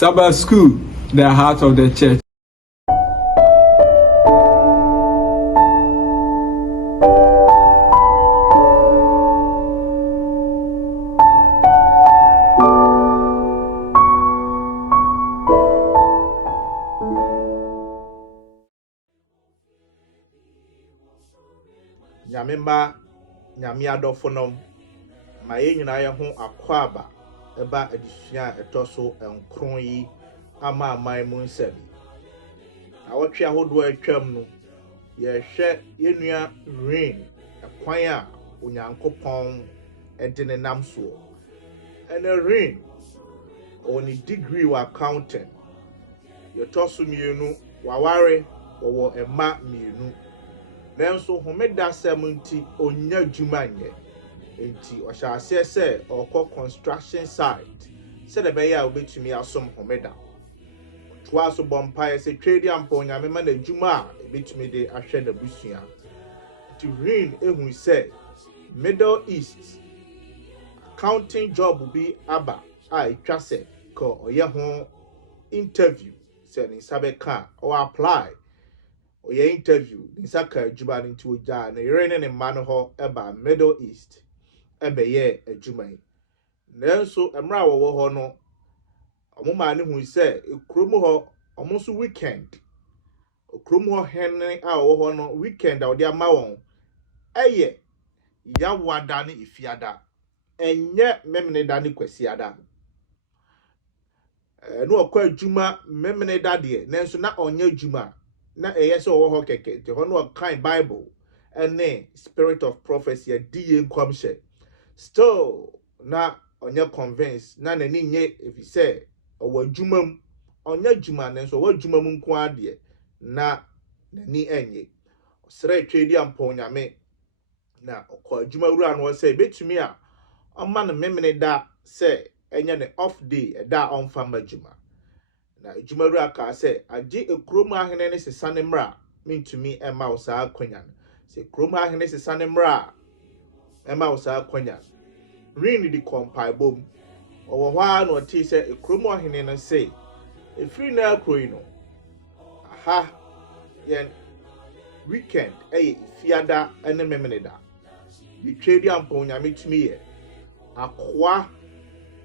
Sabbath school, the heart of the church. Nyamemba nyame adɔfonom ma nyina yɛ ho akwaba eba adisua etoso enkron yi ama aman mu nsɛm awɔtwe ahodo atwam no yɛhwɛ yenua rain ekwan a onyankopɔn ede ne nam so ɛna rain oni degree wa accounting yɛtoso mienu waware wɔwɔ ɛma mienu nanso homeda semunti onya dwuma nyɛ enti ɔhyɛ sɛ ɔkɔ construction site sɛ de bɛyɛ a obetumi asom homeda toa so bompae sɛ twedi ampo nyame ma na dwuma a obetumi de ahwɛ na busua ti rain ehu sɛ Middle East accounting job bi aba a etwa sɛ ko ɔyɛ ho interview sɛ ne sabeka or apply oye interview nisaka adwuma nti ogya na yere ne ma no ho eba Middle East ebeye adwuma yi nanso emra wo ho no omoma ne hu se ekrom ho omonso weekend ekrom ho hene a wo ho no weekend a odi ama won eye yawada ne ifiada enye memene da ne kwasiada no okwa adwuma memene da de nanso na onye adwuma na yes ho keke te ho no kind Bible and spirit of prophecy die nkwamhye still na onye convinced na nani nye if he say owa dwumam onye dwuma ne so owa dwumam nko ade na nani enye osere twedi ampo nyame na okwa dwuma wura no say betumi a oma no memene da say enye ne off day da onfa madwuma na adwumaru aka sɛ agye ekrom ahene ne sesa ne mra mintumi ema wo saa akwanya sɛ ekrom ahene sesa ne mra ema wo saa akwanya rin di compile bom owo hwa na ɔte sɛ ekrom ahene no sɛ efiri na akroi no aha yen weekend fiada ene memeneda di twedi ampo nyame tumi ye akwa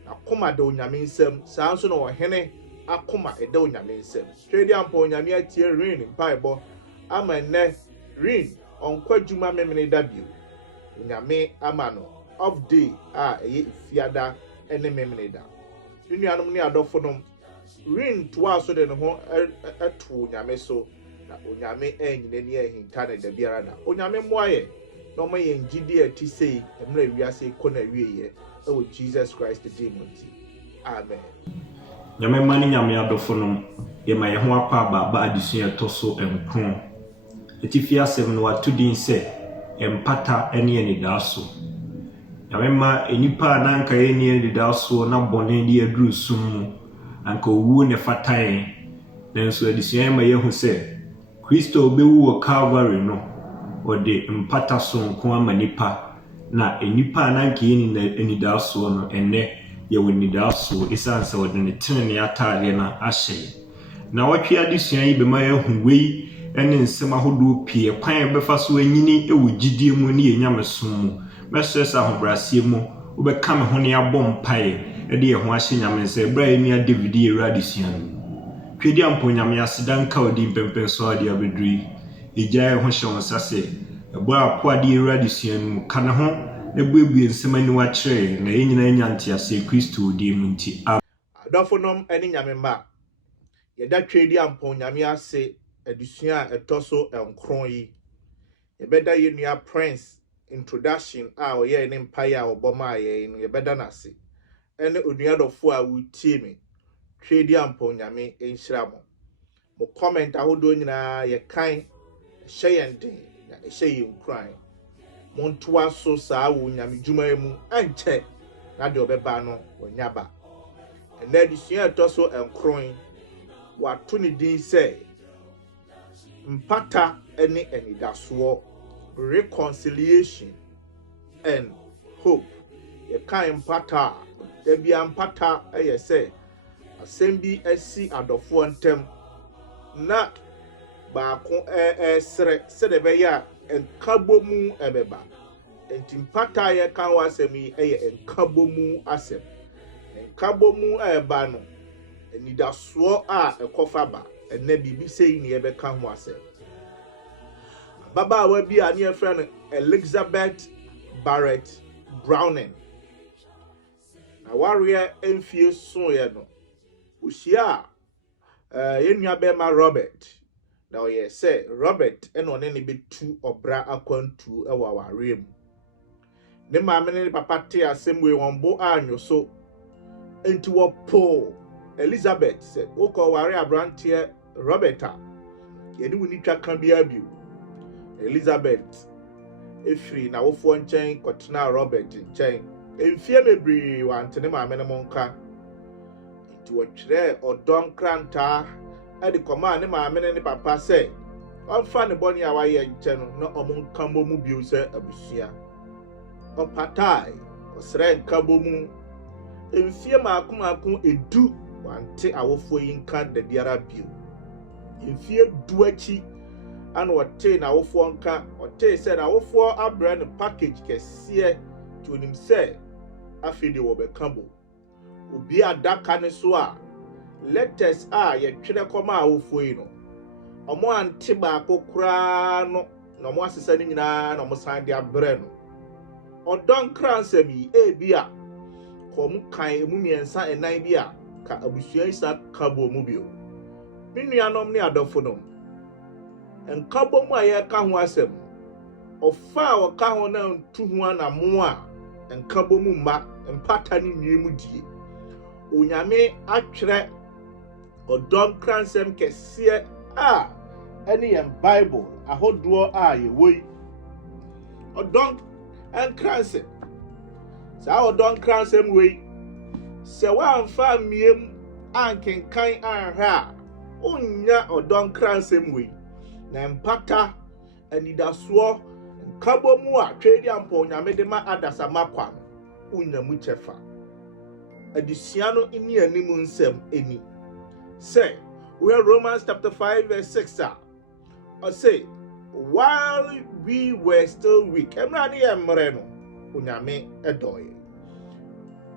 akoma da onyame nsam saa nso na ɔhene akoma eda onyame nsem twedi ampo onyame atie rain mpaebo ama ne rain onkwa dwuma memene da bio onyame ama no off day a eye fiada ene memene da nuanom ne adɔfonom rain toa so de ne ho eto onyame so na onyame anyine ne ahinta ne da biara da onyame moaye na ɔma yɛ ngidi ati sei emre wiase kɔ na wieye ɛwɔ Jesus Christ the demon amen. Nyame mani nyame adɔfonom yɛma yɛ ho apa aba adesua ɛtɔso enkron etifi asɛm no wato din sɛ empata ene anidaaso nyame ma enipa na anka yɛ ni anidaaso na bɔne de aduru sum mu anka owu ne fatae nanso adesua ma yɛ hu sɛ Kristo obewu wɔ Calvary no ɔde empata so nko ama nipa na enipa na anka yɛ ni anidaaso no ene ye woni da so isanse wode ne tene atare na ahye na watwe adesua yi be ma yahu wei ene nsem ahodo pie kwan befa so anyini ewo gidie mu ne yenyamesom mu mesesa ahobrasie mu wobɛka me ho ne abom pae ede ye ho ahye nyamense bra enua David yewura adesua no twedi ampo nyame asedan ka odi mpempen so ade abedri egyae ho hye won sase ebo apo ade yewura adesua no ka ne ho ebuebue nsemani wa kyerɛ na yenyina nya ntiase Kristo di mu nti adɔfonom ani nyamemba yɛda twedi ampo nyame ase adusua ɛtɔso enkron yi yɛbɛda yenua prince introduction a ɔyɛ ne mpae a ɔbɔma yɛ no yɛbɛda nase ɛne onua dɔfo a wutie me twedi ampo nyame enhyira mo comment ahodo nyinaa yɛ kan hyɛ yɛn den na hyɛ yɛn kran montoa so saa wo nyame dwuma mu ankyɛ na de obeba no onyaba ena adusua ɛtɔso enkron wato ne din sɛ mpata ene anidasoɔ reconciliation and hope ye kan mpata da bia mpata ɛyɛ sɛ asɛm bi asi adɔfoɔ ntɛm na baako sere sɛde bɛyɛ a nkabomu ɛbɛba. Enti mpata a yɛka ho asɛm yi ɛyɛ nkabomu asɛm. Nkabomu a ɛba no anidasoɔ a ɛkɔfa ba ɛnɛ biribi sɛyi ne yɛbɛka ho asɛm. Ababaawa bi a ne yɛfrɛ no Elizabeth Barrett Browning. Na wareɛ mfie soeɛ no ohyia a yɛnua bɛma Robert. Na ɔyɛ sɛ Robert ɛna ɔne ne bɛtu ɔbra akwantu ɛwɔ awareɛ mu. Ne maame ne papa te asɛm wei wɔn bo anyo so. Enti wɔpo Elizabeth sɛ wokɔ ware abranteɛ Robert a yɛde wo nitwa ka bia bio. Elizabeth efiri na wofoɔ nkyɛn kɔtena Robert nkyɛn. Emfie bebree wante ne maame ne monka. Enti wɔtwerɛ ɔdɔ nkrantaa ɛde kɔma ne maame ne papa sɛ ɔmfa ne bɔne a wayɛ nkyɛn no na ɔmo nka mu bio sɛ abusua. Ɔpatai ɔsrɛ nkabɔ mu emfie maako edu wante awofoɔ yi nka da biara bio. Emfie du akyi ana ɔte na awofoɔ nka ɔte sɛ na awofoɔ abrɛ no package kɛseɛ to onim sɛ afei de wɔbɛka bo. Obi adaka ne so a letters a yɛtwerɛ kɔma awofoɔ yi no ɔmo ante baako koraa no na ɔmo asesa ne nyinaa na ɔmo san de abrɛ no. Ɔdɔ nkra nsɛm yi ebi a kɔm kan emu mmiɛnsa ɛnan bi a ka abusua isa kabo mu bio. Me nuanom ne adɔfo nom nkabɔ mu a yɛka ho asɛm ɔfa a wɔka ho na ntu ho anamo a nkabɔ mu mma mpata ne nwie mu die. Onyame atwerɛ ɔdɔ nkra nsɛm kɛseɛ a ɛne yɛn Bible ahodoɔ a yɛwɔ yi. Ɔdɔ nkra nsɛm saa ɔdɔ nkra nsɛm wei sɛ wɔamfa mmiem ankenkan anhwɛ a onnya ɔdɔ nkra nsɛm wei. Na mpata anidasoɔ nkabɔ mu a twɛdi ampo Onyame de ma adasama kwa no onnya mu kyɛfa. Adesua no ni anim nsɛm eni sɛ we Romans chapter 5 verse 6 a ɔsɛ while we were still weak emra ne yɛmmerɛ no Onyame ɛdɔe.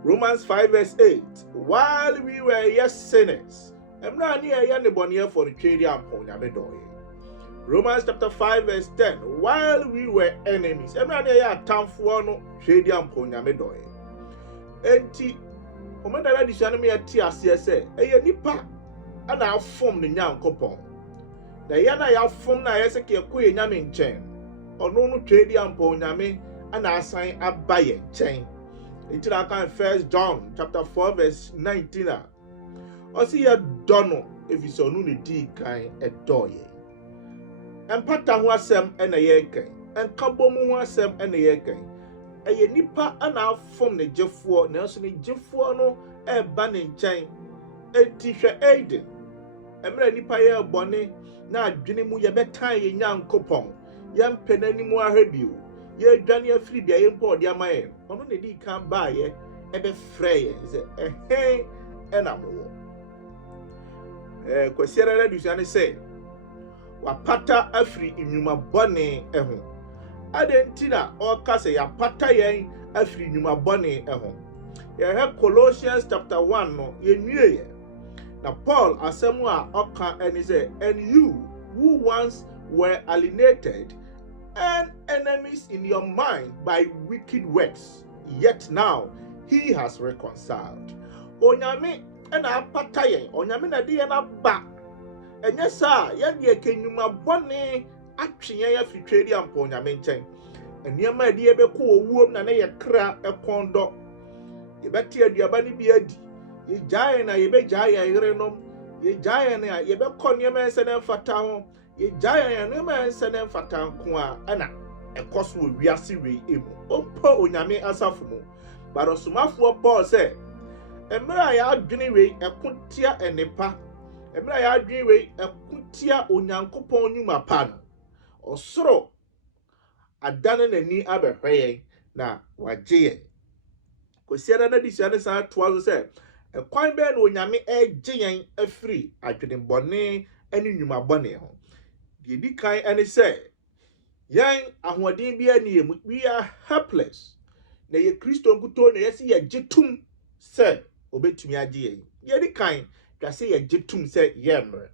Romans 5 verse 8 while we were yet sinners emra ne yɛyɛ ne bɔneɛfo no twɛdi ampo Onyame dɔe. Romans chapter 5 verse 10 while we were enemies emra ne yɛyɛ atamfoɔ no twɛdi ampo Onyame dɔe. Enti omedara disua no me yɛte aseɛ sɛ ɛyɛ nipa ana afom ne Nyankopɔn. Na yɛn a yɛafom na yɛsɛ kɛ yɛkɔ yɛ Nyame nkyɛn ɔno no twɛdi ampo Onyame ana asan aba yɛn nkyɛn. Enti na kan 1 John chapter 4 verse 19 a ɔsi yɛ dɔ no efisɛ ɔno ne di kan ɛdɔ yɛn. Empata ho asɛm ɛna yɛkan nkabɔ mu ho asɛm ɛna yɛkan. Ɛyɛ nipa ana afom ne gyefoɔ na nso ne gyefoɔ no ɛba ne nkyɛn. Enti hwɛ Aiden emra nipa yɛ bɔne na adwene mu yɛbɛtan yɛ Nyankopɔn yɛmpɛ n'anim ahwɛ bio yɛdwane afiri bia yɛmpɔ ɔde ama yɛn ɔno ne di kan baayɛ ɛbɛfrɛ yɛn sɛ ɛhɛn ɛna mo kwasiara adusua ne sɛ wapata afiri nnwuma bɔne ɛho. Adenti na ɔka sɛ yɛapata yɛn afiri nnwuma bɔne ɛho. Yɛhwɛ Colossians chapter 1 no yɛnwie yɛ. Na Paul asɛm a ɔka ɛne sɛ and you who once were alienated and enemies in your mind by wicked works yet now he has reconciled. Onyame ɛna apata yɛn onyame na de yɛn aba ɛnyɛ saa yɛn de kenyuma bɔne atwe yɛn afiri twɛdi ampo Onyame nkyɛn. Nneɛma a de yɛbɛkɔ owuom na ne yɛ kra ɛkɔn dɔ yɛbɛte aduaba ne bi adi yɛgyae na yɛbɛgyae yɛn yerenom yɛgyae na yɛbɛkɔ nneɛma ɛnsɛ ne mfata ho yɛgyae nneɛma ɛnsɛ ne mfata nko a ɛna ɛkɔ so wɔ wiase wei emu ɔmpa Onyame asafo mu. Barosomafoɔ Paul sɛ emra ya adwene wei ɛko tia enipa emra ya adwene wei ɛko tia Onyankopɔn nnwuma pa no ɔsoro adane n'ani abɛhwɛ yɛn na wagye yɛn. Kwasiara na disua ne san toa so sɛ kwan be no onyame gye yen afiri adwenebɔne ane nnwumabɔne ho. Die di kan ane sɛ yen ahoɔden bi ani yɛ we are helpless. Na ye Kristo nkuto na yɛsi yɛ gyetum sɛ obetumi agye yen. Ye di kan twa sɛ yɛ gyetum sɛ yɛ mmerɛ.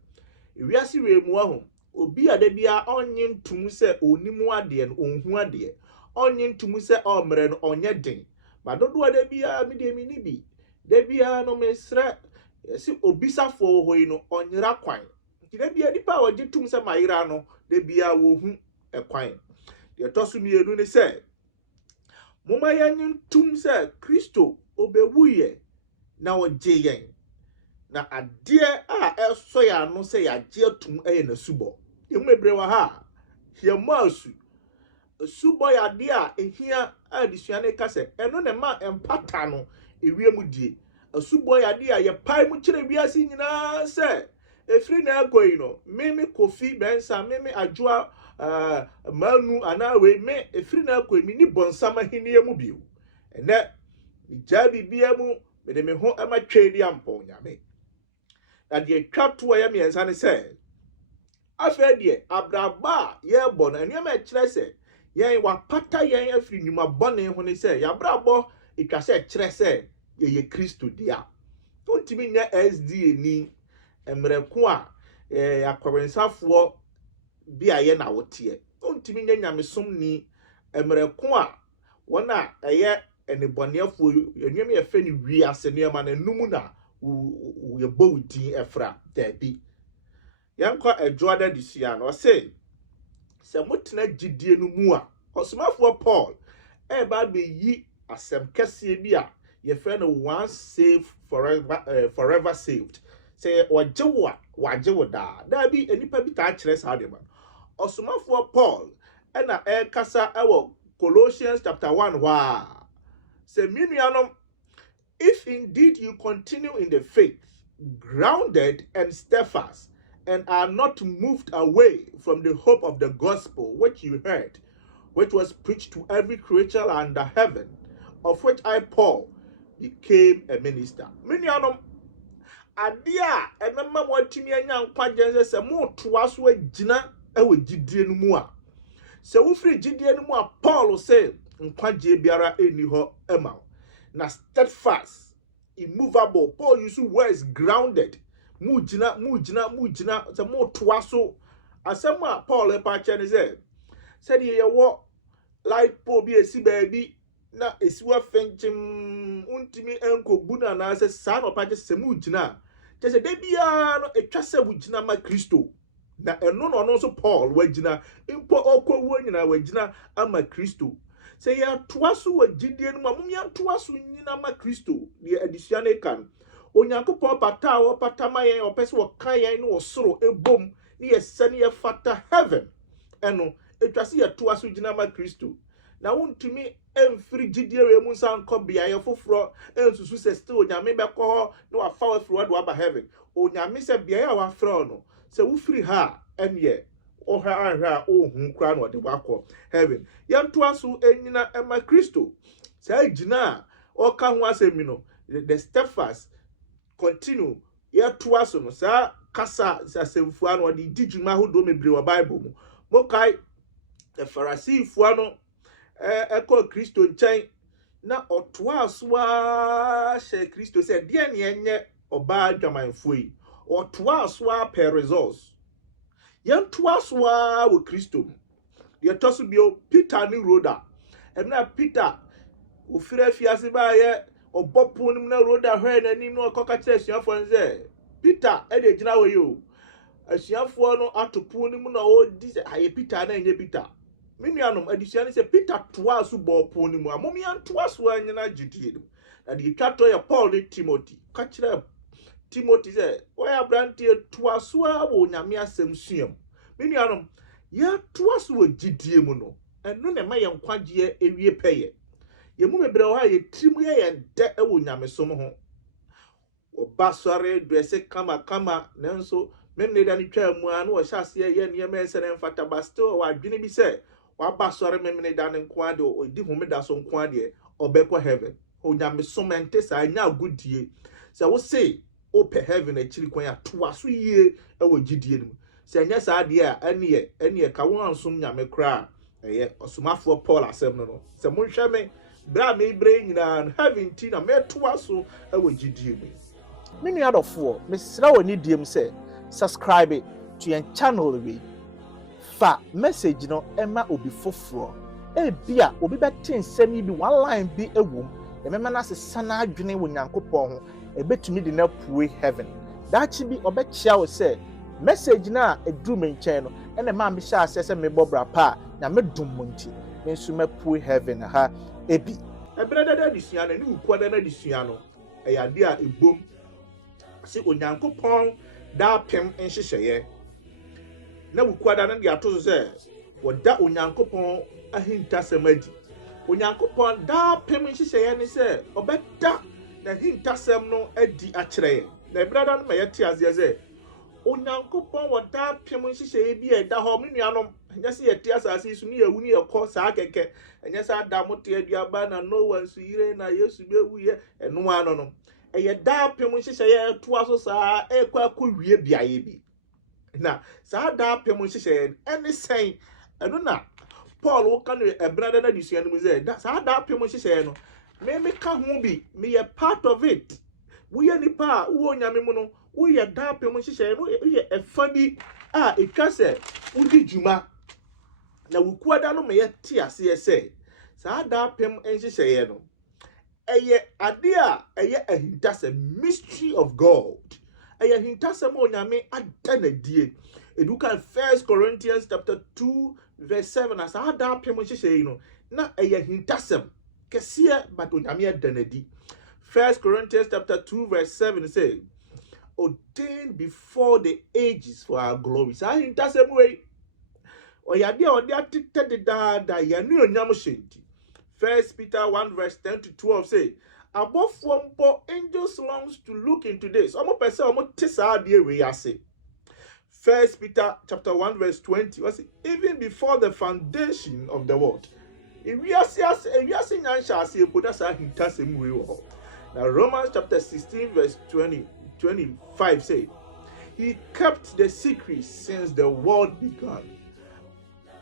Ewiase wemu aho obi ade bia onye ntum sɛ onimu ade no onhu ade. Onye ntum sɛ ommerɛ no onye den. Ba dodo ade bia me de mi ni bi. De bia no mesrɛ yɛsi obisafo hɔ yi no onyera kwan. Nti de bia nipa a gyetum sɛ mayira no de bia wo hu ekwan. De toso mienu ne sɛ moma yɛnye ntum sɛ Kristo obewuye na ogye yɛn. Na adeɛ a ɛso ya no sɛ yagye atum ɛyɛ na subo. Emu ebre wa ha. Hia masu. Subo ya de a ehia adisua ne ka sɛ ɛno ne ma empata no ewie mu die. Subo ya de a ye pai mu kyerɛ wiase nyinaa sɛ efiri na agoyi no meme kofi bensa meme adwoa manu anawe me efiri na agoyi mi ni bonsama henie mu bio. Ene jabi bia mu me de me ho ama twedi ampo nyame. Na de twa to ya miensa ne sɛ afa de abraba ye bɔ na nneɛma kyerɛ sɛ yɛn wapata yɛn afiri nnwuma bɔne ho ne sɛ yabrabɔ etwa sɛ kyerɛ sɛ ye Kristo dia. Tontimi nya SDA ni emreko a akɔrensafo bi a ye na wote. Tontimi nya nyamesom ni emreko a wona ɛyɛ enibɔneafo enwem ye fe ni wiase nneɛma na numu na ye bowdi efra dabi. Yankwa adwoada disia no say se mutena gidie no mu a osomafo Paul ba be yi asem kese bi a ye fe no once saved forever saved. Say wagye wo da bi enipa bi ta kire sa de ma osomafo Paul na kasa ewo Colossians chapter 1 wa say minuanom, if indeed you continue in the faith, grounded and steadfast, and are not moved away from the hope of the gospel which you heard, which was preached to every creature under heaven, of which I, Paul, became a minister. Minuanom, adia emema watimi anya nkwagense se mo toa so agina ewe gidie no mu a se wo firi gidie no mu a Paul say nkwagie biara eni ho ema na steadfast, immovable. Paul use words grounded. Mujina se mo toa so asem a Paul epa ne said ye wo like Paul bi esi baabi na esiwa fenchim untimi enkobu na na se sa no pa se mujina se de bia no etwa se wugina ma Kristo na eno no so Paul wagina impo okwu nyina wagina ama Kristo. Say ya toa so wagidie no ma mumya toa so nyina ma Kristo de adisua ne kan onyankopɔn pata wo patama yen opese wo kan yen no soro ebom ne yesane ye fata heaven eno etwase ye toa so gina ma Kristo na wontumi emfiri gidie we mu san kɔ bia ye foforo ensusu se still onyame bɛkɔ hɔ na wafa wa firi wado aba heaven onyame se bia ye wa frɛ no se wo firi ha enye ohra anhra ohun kra no de wakɔ heaven yan toa so enyina ema Kristo se agina ɔka ho asɛmi no the steadfast continue ya toa so no sa kasa asemfua no de digima ho do mebre wa Bible mu mokai the Pharisee fua no ekɔ Kristo nkyɛn na ɔtoa so a hye Kristo sɛ de ne enye oba adwamanfo yi ɔtoa so a per results yan toa so a wo Kristo de toso bio Peter ni Rhoda emna Peter ofira fiase ba ye obopo nim na Rhoda hwe na nim no koka kire asuafo nze Peter e de gina wo yo asuafo no atopo nim na odi se aye Peter na enye Peter menuanom adisua ne se Peter toa so bopo nim a mom yan toa so anyina gidie no na de twato ye Paul ne Timothy ka kire Timothy se oya brante toa so a wo nyame asem suam menuanom ya toa so gidie mu no eno ne ma ye nkwagye ewie peye ye mu mebre ho ye trimu ye nde ewo nyamesom ho oba sore dresse kama nanso memne da ni twa mu an wo hyase ye niam ensere mfata basto wa adwene bi se wa ba sore memne da ne nko ade odi homeda so nko ade obekɔ heaven o nyamesom ente sa anya agudie So we say open heaven actually kwan ya to aso yie e wo gidie no se anya sa de a ene ka won ansom nyame kra eye osomafo Paul asem no se monhwe me bra me bre nyina heaven ti na me to aso e wo gidie mu me nua dofo me sra woni diem se subscribe to your channel we fa message no ema obi foforo e bia obi beti nsem yi bi one line bi ewom e mema na sesa na adwene wo nyankopon ho e betumi de na pue heaven dachi bi obechia wo se message na eduru me nchen no ene ma me sha asese me bobra pa na me dum monti me nso mapue heaven ha ebi ebreda da disua na ni ukwa na disua no e ya de a ebom se onyankopon da pem nhyehyeye na wukwada na de ato se woda onyankopon ahintasem adi onyankopon da pem nhyehyeye ni se obeda na hintasem no adi akyerɛ na brada no mayɛte azie ze onyankopon woda pem nhyehyeye bi ɛda hɔ me nuanom nya se yɛte asase su ne yawu ne yɛkɔ saa kɛkɛ nya se ada mote aduaba na no one su yire na yesu bewu ye ɛno ano no ɛyɛ da pem nhyehyeye to aso saa ɛkɔ akɔwie biaye bi na saa da pem nhyehyeye ɛne sɛn ɛno na Paul wo kan ebrada na disua no mu ze saa da pem nhyehyeye no me ka ho bi me ye part of it we ye nipa wo nyame mu no wo ye da pem nhyehyeye no ye efa bi a etwa se wudi djuma na wukuada no me ye te ase se saa da pem nhyehyeye no eye ade a eye ahintase mystery of God eye ahintase mo nyame adanadie eduka 1 Corinthians chapter 2 verse 7 as ada pem nhyehyeye no na eye ahintase kesiye but onyame adanadi 1 Corinthians chapter 2 verse 7 say ordained before the ages for our glory sa ahintase mo we oyade ode atete de da ya ni onyam hyenti 1 Peter 1 verse 10 to 12 say above one angels longs to look into this omo pese omo tisa de we ase 1 Peter chapter 1 verse 20 was even before the foundation of the world if we are nyansha ase epoda sa hintasem we wo now Romans chapter 16 verse 25 say he kept the secret since the world began.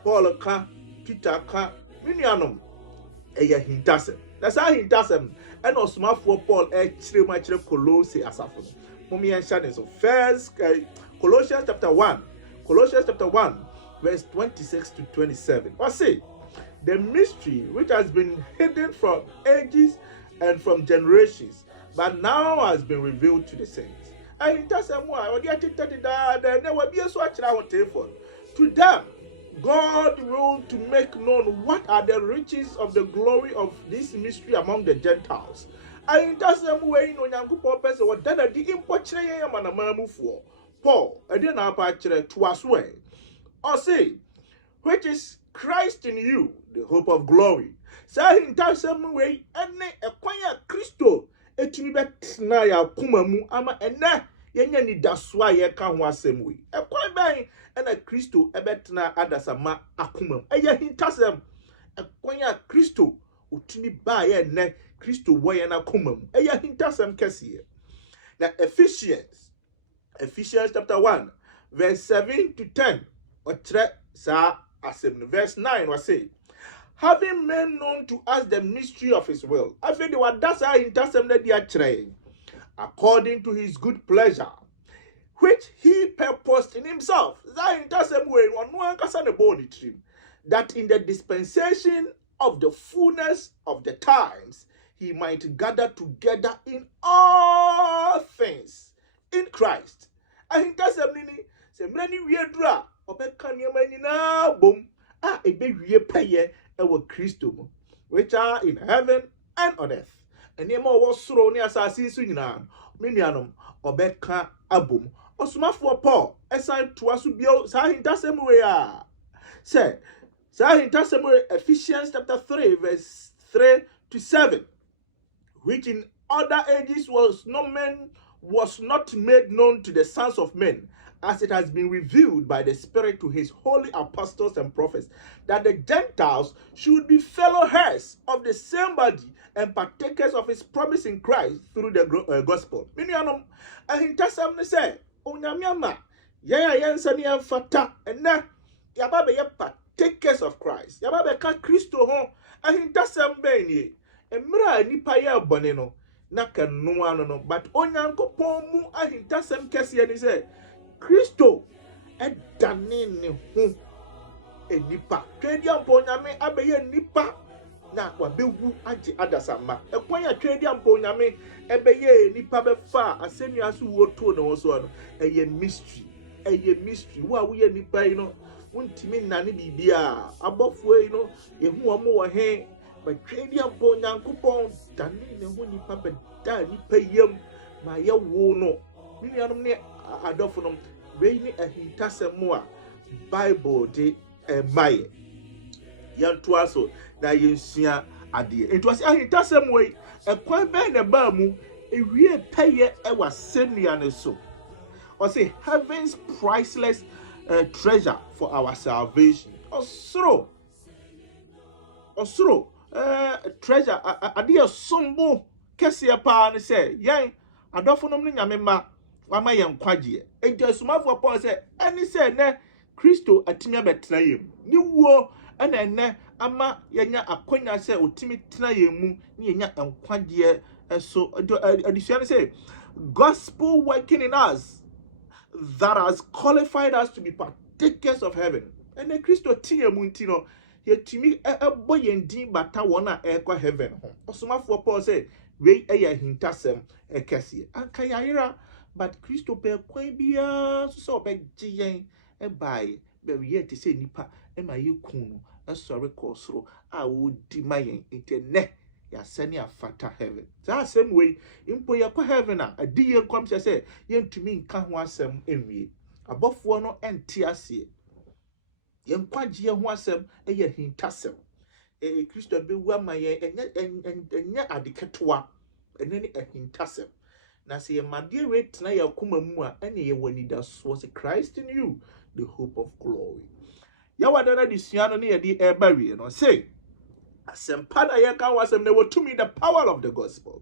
Paul ka Peter ka minuanom eya hintasem that's how hintasem and osmafo Paul kire ma kire Colossae asafo mum yen shane so first Colossians chapter 1 verse 26 to 27 what say the mystery which has been hidden from ages and from generations but now has been revealed to the saints and hintasem wa odi atete da na wa bie so akira won to them God willed to make known what are the riches of the glory of this mystery among the Gentiles. I intercede way no nyankopon person what that the impochire ye manamamufuo. Paul, I didn't have actually to us way. Or say, which is Christ in you, the hope of glory. Say intercede way ene ekwanya Kristo etumi betna ya kumamu ama ene yenya ni daswa ye ka ho asem we. Ekwan ben ena Kristo ebetna adasama akomam eye hintasem ekwanya Kristo otumi ba ye ne Kristo wo ye na komam eye hintasem kesiye na Ephesians chapter 1 verse 7 to 10 otre sa asem verse 9 was say having made known to us the mystery of his will after the wadasa hintasem na dia kire according to his good pleasure which he purposed in himself that in the dispensation of the fullness of the times he might gather together in all things in Christ. And se mrani wiedra obeka niema nyina bom a ebe wie peye ewo Kristo mu which are in heaven and on earth. And niema wo soro ne asase su nyina menuanom obeka abom osumafo Paul esan to aso bio sa hintasem we a say sa hintasem we Ephesians chapter 3 verse 3 to 7 which in other ages was was not made known to the sons of men, as it has been revealed by the Spirit to his holy apostles and prophets, that the Gentiles should be fellow heirs of the same body and partakers of his promise in Christ through the gospel. Minianom, ahintasam ne say, onyamiama, ya yensa ni amfata, ena, yaba be partakers of Christ. Yaba be ka Kristo ho, ahintasam be ni, emra nipa ye bone no, na kanu ano no, but onyankopon mu ahintasam kese ni say, Kristo edane ne ho enipa twedi ampo nyame abeye nipa na wabewu age adasama ekwan ya twedi ampo nyame ebeye nipa befa asennua so woto ne wo so no eye mystery wo a wo ye nipa yi no wontimi nane bibia abofo yi no ehu omo wo he ba twedi ampo nyankopon dane ne ho nipa beda nipa yam ma ye wo no minianom ne adofo we ni ahintasem a Bible de maye yanto aso na yensua ade ento ase ahintasem we ekwan ben na ba mu ewie peye ewa senua ne so or say heaven's priceless treasure for our salvation osoro treasure ade sombo kese pa ne say yan adofo nom ne nyame ma wama yen kwaje ejasumafo Paul say any say ne Kristo atimi abetena yem ni wo ene ama yenya akonya say otimi tena yem mu ni yenya enkwaje so addition say gospel working in us that has qualified us to be partakers of heaven and the Kristo tie mu ntino yetimi ebo yendin bata wona ekwa heaven ho osumafo Paul say we eya hintasem ekese anka yayira but Kristo pe kwan bia so be giyen e bai be ye te say nipa e ma ye kun no sori kosoro a wo di mayen intene ya sani afata heaven that same way impo ye kwa heaven a adi ye kwam say ye ntumi nka ho asem enwie abofo no ente ase ye nkwaje ho asem e ye hintasem Kristo be wa mayen enya adeketoa enene hintasem na se yemade we tena yakoma mu a ene ye wanida so se Christ in you the hope of glory ya wadana disua no ne ye di ebawie no say asempa na ye kan wasem na wotumi the power of the gospel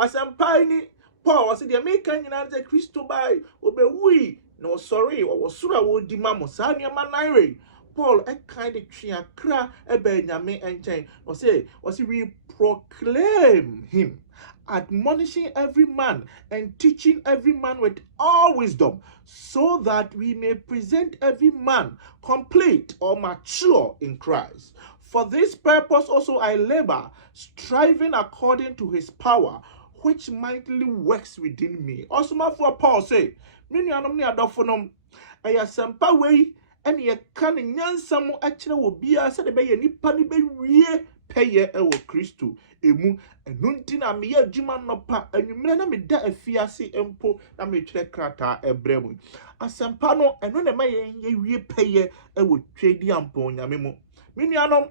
asempa ni Paul was the American nyina say Kristo bai obewui no sorry o wosoro wo di mamo sa nneema naire Paul a kind of triakra ebe nyame enchen o say we proclaim him, admonishing every man and teaching every man with all wisdom, so that we may present every man complete or mature in Christ. For this purpose also I labor, striving according to his power, which mightily works within me. Also, my for Paul say, many anomni adofonom, ayasampa way, and ye can nyansam actually will be a said by any penny be peye ewo Kristo emu enunti na me adwuma no pa anwumre na me da afiase empo na me twere krata ebremu asempa no eno na ma ye wie peye ewo twedi ampo nyame mu menuanom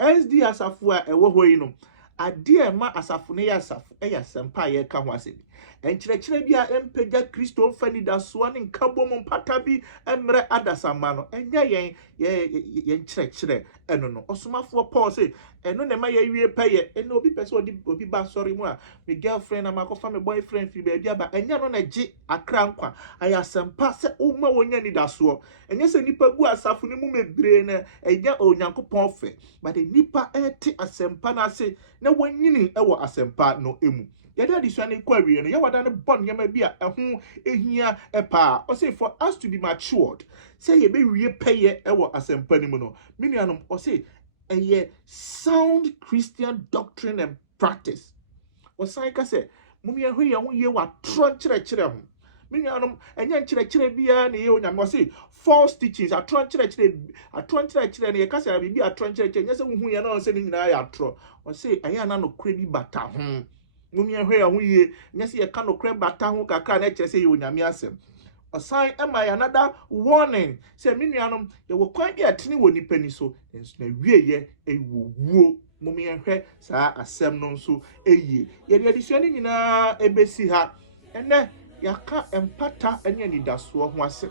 SD asafo a ewo hoyi no ade e ma asafo ne ya asafo e ya sempa ye ka ho asebi enkyerɛkyerɛ bia empagya Kristo mfani da so ne nkabom mpata bi emre adasama no enya ye nkyerɛkyerɛ eno no osomafo Paul say eno ne ma ye wie peye eno obi pese obi ba sorry mu a me girlfriend na makofa me boyfriend fi ba bia ba enya no na gye akra nkwa ayasempa se uma wonya ni da so enya se nipa gu asafo ne mu mebre na enya onyankopɔn fe but the nipa ete asempa na se na wanyini ewo asempa no emu yada disane kwawie no yawada ne bon yama bia eho ehia epa o say for us to be matured say ye be wie peye ewo asempa ni mu no menuanom o say eye sound Christian doctrine and practice o say ka say mumye ho ye ho ye wa tro kyerɛkyerɛ ho menuanom enya kyerɛkyerɛ bia na ye onyame o say false teachings atro kyerɛkyerɛ na ye ka say bibia atro kyerɛkyerɛ nya say hu ye na o say ni nyina ya atro o say aya na no kra bi bata ho mumye hwe ya ho ye nyese ye ka no kra bata ho kakra na kyerɛ sɛ ye onyame asɛm osan am I another warning say menuanom ye wo kwan bi atene wo nipa ni so enso na wie ye ewuwo mumye hwe saa asɛm no nso eye ye de adisua ni nyina ebesi ha ene yaka empata ene anidasoɔ ho ase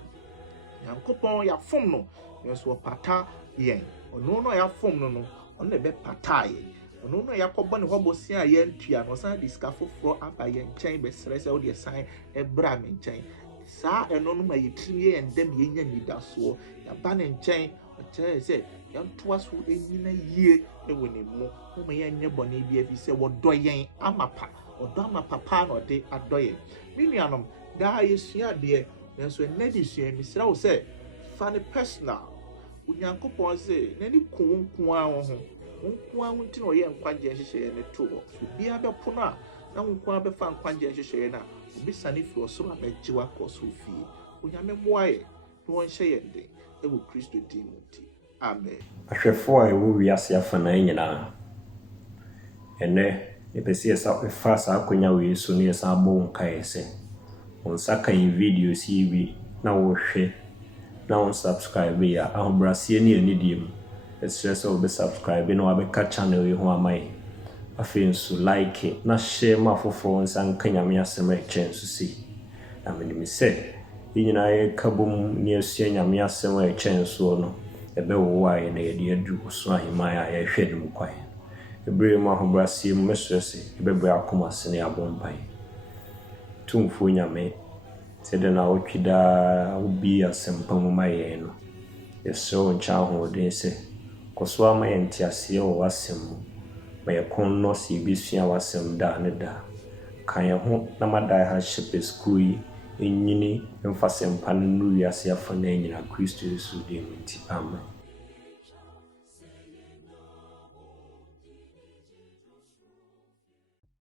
Nyankopɔn ya fom no nso pata yɛn ɔno no ya fom no ɔno be pata yɛn ɔno no yakɔbɔ ne hɔbɔsi a yɛntua no san de sika foforɔ aba yɛn nkyɛn bɛsrɛ sɛ wode san ɛbra me nkyɛn saa ɛno no ma yɛtiri yɛn dɛm yɛnya nidasoɔ yɛba ne nkyɛn ɔkyerɛ sɛ yɛntoa so ɛnyina yie ɛwɔ ne mu ma yɛnyɛ bɔne bi afi sɛ wɔdɔ yɛn amapa ɔdɔ amapa paa na ɔde adɔ yɛn me nuanom daa yɛsua adeɛ nanso ɛnɛ de sua mesrɛ wo sɛ fa ne personal Onyankopɔn sɛ n'ani ko wo nko a wo ho wo nko a wo nti na ɔyɛ nkwagye nhyehyɛeɛ ne to hɔ so biara bɛpo no a na wo nko a bɛfa nkwagye nhyehyɛeɛ no a obisane firi ɔsoro a bɛgye wakɔ so fie Onyame mmoa yɛ na wɔnhyɛ yɛn den ɛwɔ Kristo din mu nti amen. Ahwɛfoɔ a ɛwɔ wiase afanan nyinaa ɛnɛ yɛpɛ sɛ yɛfa saa akonnwa wei so ne yɛsan abɔ wo nkaeɛ sɛ wo nsa kan videos yi bi na wohwɛ na wo subscribe ya ahobrɛaseɛ ne anidie mu ɛsrɛ sɛ wobɛ subscribe na wabɛka channel yi ho ama yɛn afei nso like na share ma afoforɔ nsa nka Nyame asɛm a ɛkyɛn nso si na menim sɛ yɛn nyinaa yɛka bom ne asua Nyame asɛm a ɛkyɛn nso no ɛbɛwowo a yɛn na yɛde adu so aheman a yɛhwɛ no mu kwan ɛberɛ mu ahobrɛaseɛ mu mɛsrɛ sɛ yɛbɛbrɛ akoma ase ne abɔ mpae tumfuo Nyame sɛde na wotwi daa wobi asɛmpa mu ma yɛn no yɛsrɛ wo nkyɛ ahoɔden sɛ kɔ so ama yɛn nteaseɛ wɔ w'asɛm mu ma yɛkɔn no sɛ yɛbɛsua w'asɛm daa ne daa ka yɛn ho na madae ha hyɛ school yi ɛnyini mfa sɛmpa no no wiase afa na nyina Kristo Yesu din mu nti amen.